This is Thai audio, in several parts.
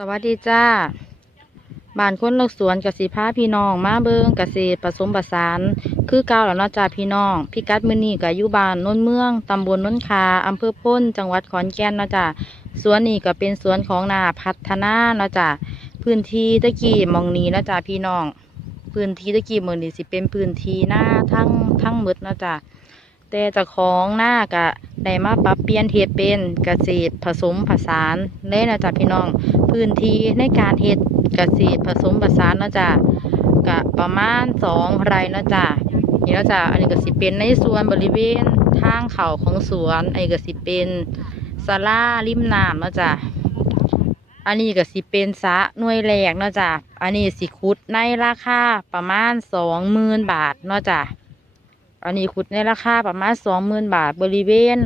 สวัสดีจ้าบ้านคนลักสวนกสิพาพี่น้อง มาเบิงเกษตรผสมผสาน คือเก่าแล้วเนาะจ้าพี่น้องพิกัดมือนี้ก็อยู่บ้านน้นเมืองตำบลโน้นคาอำเภอพ้น จังหวัดขอนแก่นเนาะจ้าสวนนี้ก็เป็นสวนของนาพัฒนาเนาะจ้าพื้นที่ตะกี้มองนี้เนาะจ้าพี่น้อง พื้นที่ตะกี้หมือนี้สิเป็นพื้นที่หน้าทั้งทั้งหมดเนาะจ้าแต่จ้าของหน้าก็ ได้มาปรับเปลี่ยนเฮ็ดเป็นเกษตรผสมผสานเลยนะจ๊ะพี่น้องพื้นที่ในการเฮ็ดเกษตรผสมผสานเนะจ๊ะก็ประมาณสองไร่เนะจ๊ะนี่เนะจ๊ะอันนี้ก็สิเป็นในส่วนบริเวณทางเขาของสวนไอ้ก็สิเป็นศาลาริมน้ำเนะจ๊ะอันนี้ก็สิเป็นสะหน่วยแรกเนะจ๊ะอันนี้สิขุดในราคาประมาณสองหมื่นบาทเนะจ๊ะ อันนี้ขุดในราคาประมาณสองหมื่นบาทบริเวณ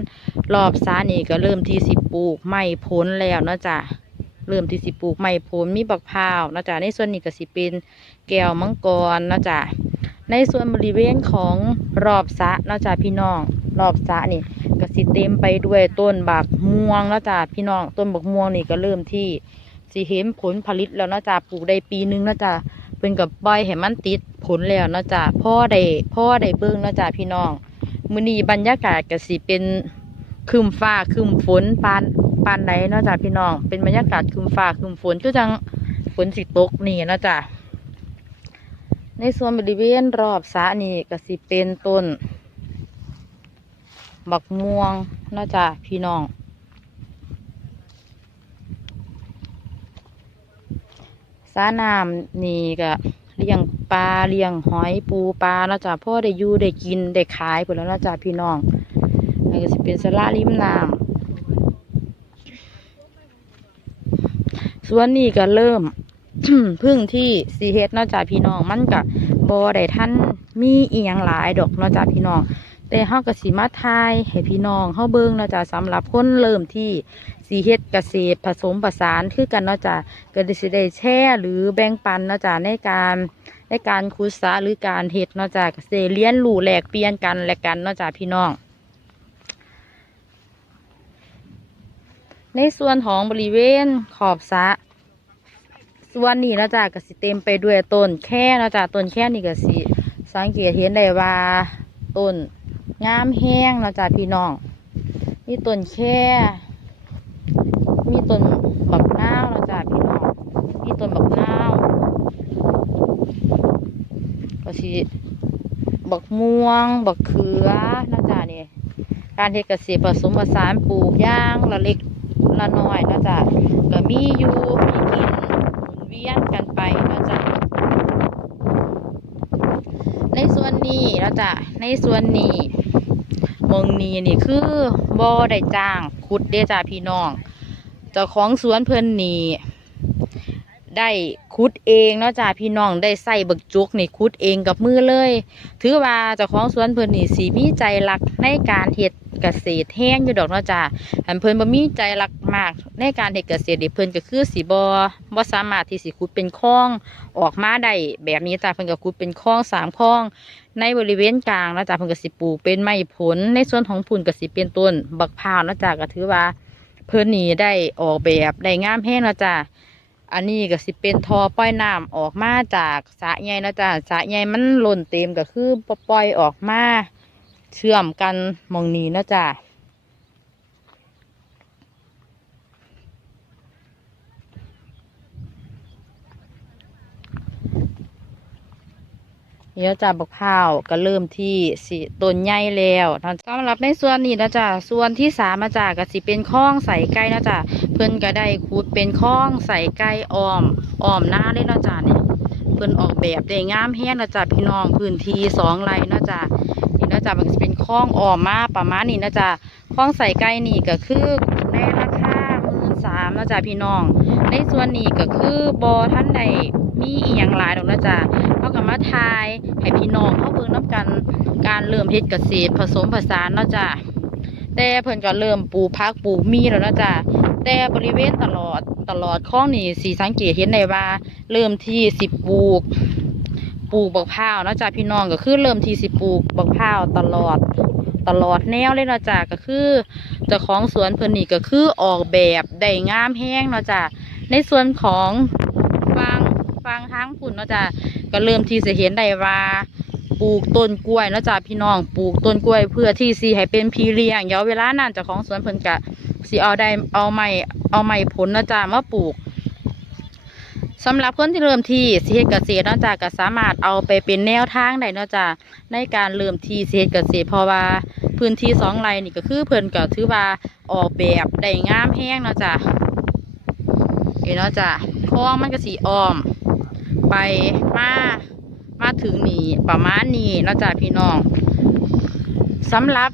รอบสานี่ก็เริ่มที่สิบปลูกไม้ผลแล้วนะจ้ะเริ่มที่สิปลูกไม้ผลมีบักพร้าวนะจ้ะในส่วนนี้ก็สิเป็นแก้วมังกรนะจ้ะในส่วนบริเวณของรอบสะนะจ้ะพี่น้อง รอบสะนี่ก็สิเต็มไปด้วยต้นบักม่วงนะจ้ะพี่น้องต้นบักม่วงนี่ก็เริ่มที่สิเห็นผลผลิตแล้วนะจ้ะปลูกได้ปีนึงนะจ้ะ เพิ่นกับปล่อยให้มันติดผลแล้วเนาะจ้ะพ่อได้พ่อได้เบิ่งเนาะจ้ะพี่น้องมื้อนี้บรรยากาศก็สิเป็นครึมฟ้าครึมฝนปานปานใดเนาะจ้ะพี่น้อง เป็นบรรยากาศครึมฟ้าครึมฝนคือจังฝนสิตกนี่เนาะจ้ะในส่วนบริเวณรอบสระนี่ก็สิเป็นต้นบักม่วงเนาะจ้ะพี่น้อง สาน้ำนี่ก็เลี้ยงปลาเลี้ยงหอยปูปลาเนาะจ้ะพ่อได้อยู่ได้กินได้ขายไปแล้วเนาะจ้ะพี่น้องนี่ก็สิเป็นสลาริมน้ำส่วนนี้ก็เริ่มพึ่งที่สีเฮดเนาะจ้ะพี่น้องมันก็บ่ได้ทันมีอียงหลายดอกเนาะจ้ะพี่น้อง แต่เฮาก็สิมาทายให้พี่น้องเฮาเบิ่งเนาะจ้ะสำหรับคนเริ่มที่สีเฮ็ดเกษตรผสมผสานคือกันเนาะจ้ะก็ได้สิได้แช่หรือแบ่งปันเนาะจ้ะในการในการคุสาหรือการเฮ็ดเนาะจ้ะก็สิได้เรียนรู้แลกเปลี่ยนกันและกันเนาะจ้ะพี่น้อง ในส่วนของบริเวณขอบสระส่วนนี้เนาะจ้ะก็สิเต็มไปด้วยต้นแค่เนาะจ้ะต้นแค่นี่ก็สิสังเกตเห็นได้ว่าต้น งามแห้งเนาะจ้ะพี่น้อง นี่ต้นแค่ มีต้นบักนาวเนาะจ้ะพี่น้องมีต้นบักนาวก็สิบักม่วง บักเขือนาะจ้ะนี่การเฮ็ดเกษตรผสมผสานปลูกย่างละเล็กละน้อยนาะจ้ะก็มีอยู่มีกินหมุนเวียนกันไปนาะจ้ะ นี่เราจ้ะในส่วนนี้หมองนี้นี่คือบ่ได้จ้างขุดเด้จ้าพี่น้องเจ้าของสวนเพิ่นนี่ ได้คุดเองเนาะจ้าพี่น้องได้ใส่บักจุกนี่คุดเองกับมือเลย ถือว่าเจ้าของสวนเพิ่นนี่สีมีใจรักในการเฮ็ดเกษตรแห้งอยู่ดอกเนาะจ้าอันเพิ่นบ่มีใจรักมากในการเฮ็ดเกษตรนี่เพิ่นก็คือสิบ่บ่สามารถที่สิขุดเป็นคลองออกมาได้แบบนี้จ้าเพิ่นก็ขุดเป็นคลองสามคลองในบริเวณกลางเนาะจ้าเพิ่นก็สิปลูกเป็นไม้ผลในส่วนของพุ่นก็สิเป็นต้นบักพร้าวเนาะจ้าก็ถือว่าเพิ่นนี่ได้ออกแบบได้งามแห้งแล้วจ้ะ อันนี้ก็สิเป็นทอปล่อยน้ำออกมาจากสระใหญ่นะจ้ะสระใหญ่มันล้นเต็มก็คือปล่อยออกมาเชื่อมกันมองนี้นะจ้ะเดี๋ยวจ้ะบักพร้าวก็เริ่มที่สิต้นใหญ่แล้วนะสำหรับในส่วนนี้นะจ๊ะส่วนที่สามมาจ้ะก็สิเป็นคลองใส่ไก่นะจ๊ะ พิ่นก็ได้ขุดเป็นคลองใส่ไก่อ้อมอ้อมหน้าเลยนะจ๊ะนี่เพิ่นออกแบบได้งามแฮงนะจ๊ะพี่น้องพื้นที่สองไร่นะจ๊ะนี่นะจ๊ะมันก็สิเป็นคลองอ้อมมาประมาณนี้นะจ๊ะคลองใส่ไก่นี่ก็คือในราคาหมื่นสามนะจ๊ะพี่น้อง ในส่วนนี้ก็คือบอท่านใดมีอีหยังหลายดอกนะจ๊ะเขาก็มาทายให้พี่น้องเขาเบิ่งน้ำกันการเริ่มเฮ็ดเกษตรผสมผสานเนาะจ้ะแต่เพิ่นก็เริ่มปลูกพักปลูกมีแล้วนะจ้ะ แต่บริเวณตลอดตลอดคลองนี่สีสังเกตเห็นได้ว่า เริ่มที่สิบปลูกปลูกบักพร้าวเนาะจ้ะพี่น้องก็คือเริ่มที่สิปลูกบักพร้าวตลอดตลอดแนวเลยเนาะจ้ะก็คือเจ้าของสวนเพิ่นนี่ก็คือออกแบบได้งามแห้งเนาะจ้ะในส่วนของฟังฟังทางฝุ่นเนาะจ้ะก็เริ่มที่จะเห็นได้ว่าปลูกต้นกล้วยเนาะจ้ะพี่น้องปลูกต้นกล้วย เพื่อที่สีให้เป็นพีเลี้ยงเดี๋ยวเวลานั้นเจ้าของสวนเพิ่นกะ สิเอาได้เอาไม้เอาไม้ผลนะจ้ะมาปลูกสำหรับคนที่เริ่มที่สิเฮ็ดเกษตรนะจ้ะก็สามารถเอาไปเป็นแนวทางได้นะจ้ะในการเริ่มที่สิเฮ็ดเกษตรเพราะว่าพื้นที่สองไร่นี่ก็คือเพิ่นก็ถือว่าออกแบบได้งามแห้งนะจ้ะเอ๋เนะจ้ะคลองมันก็สีอ้อม ไปมามาถึงนี่ประมาณนี้นะจ้ะพี่น้องสำหรับ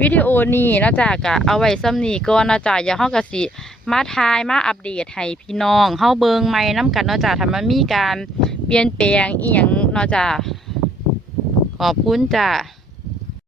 วิดีโอนี้นะจ๊ะกะเอาไว้ซ้ำนี่ก่อนนะจ๊ะอย่าเฮากะสิมาทายมาอัปเดตให้พี่น้องเฮาเบิงไม่น้กันนะจ๊ะถ้ามันมีการเปลี่ยนแปลงอีหยังนะจ๊ะขอบคุณจ้ะ